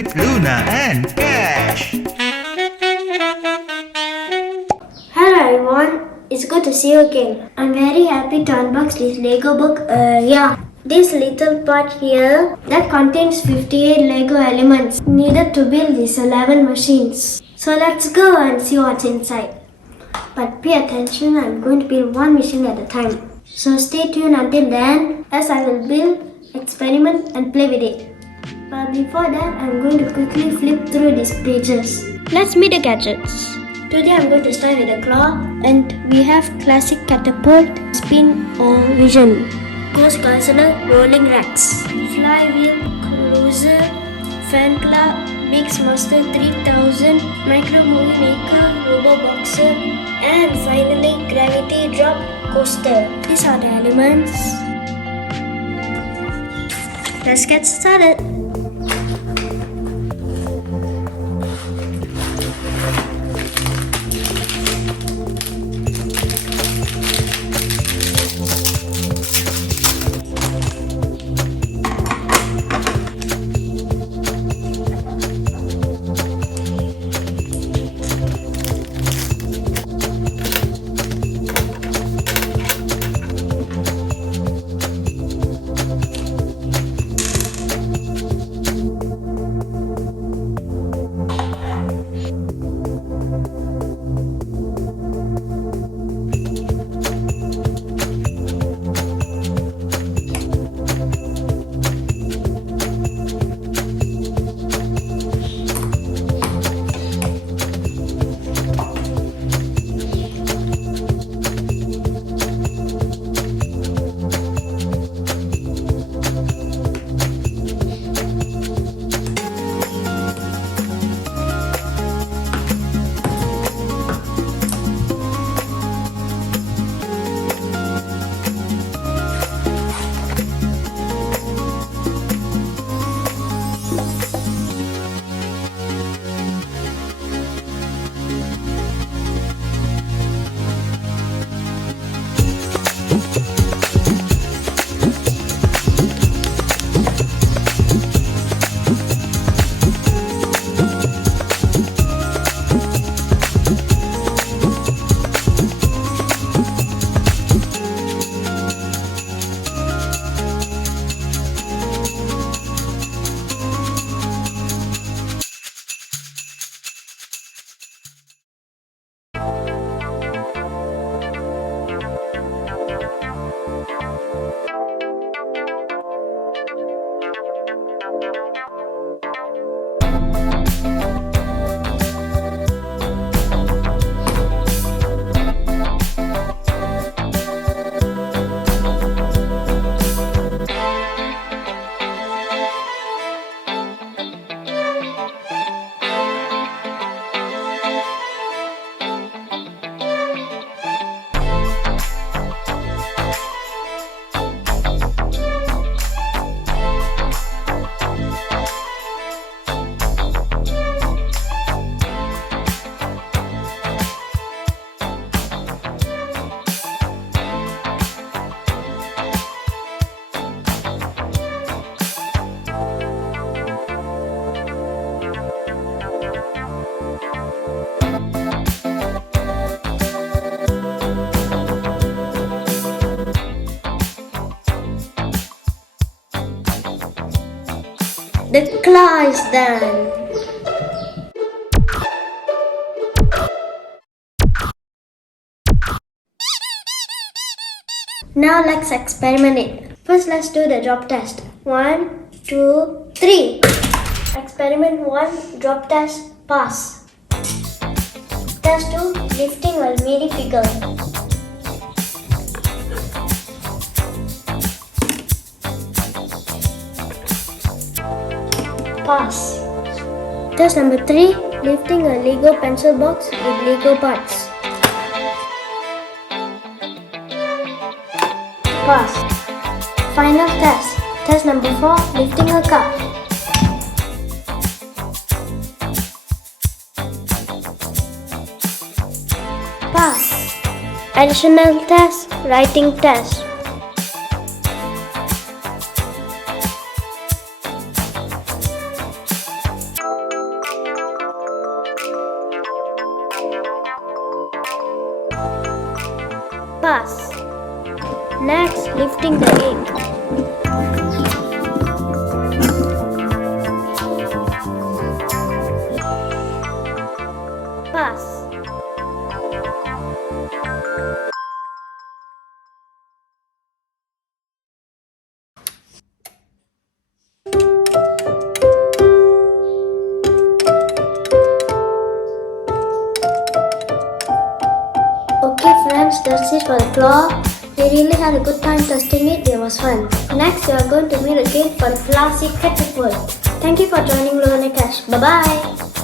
with Luna and Kash. Hello everyone, it's good to see you again. I'm very happy to unbox this Lego book. This little part here that contains 58 Lego elements needed to build these 11 machines. So let's go and see what's inside. But pay attention, I'm going to build one machine at a time. So stay tuned until then as I will build, experiment and play with it. But before that, I'm going to quickly flip through these pages. Let's meet the gadgets. Today I'm going to start with a claw, and we have classic catapult, spin or vision, ghost guzzler, rolling racks, flywheel, cruiser, fan club, Mix Master 3000, micro movie maker, robo boxer, and finally gravity drop coaster. These are the elements. Let's get started. The claw is done. Now let's experiment it. First, let's do the drop test. 1, 2, 3. Experiment 1, drop test, pass. Test 2, lifting while midi figure. Pass. Test number 3, lifting a Lego pencil box with Lego parts. Pass. Final test. Test number 4, lifting a cup. Pass. Additional test, writing test. Pass. Next, lifting the egg. Pass. Okay friends, that's it for the claw. We really had a good time testing it. It was fun. Next, we are going to meet again for the classic catapult. Thank you for joining Logan and Kash. Bye bye.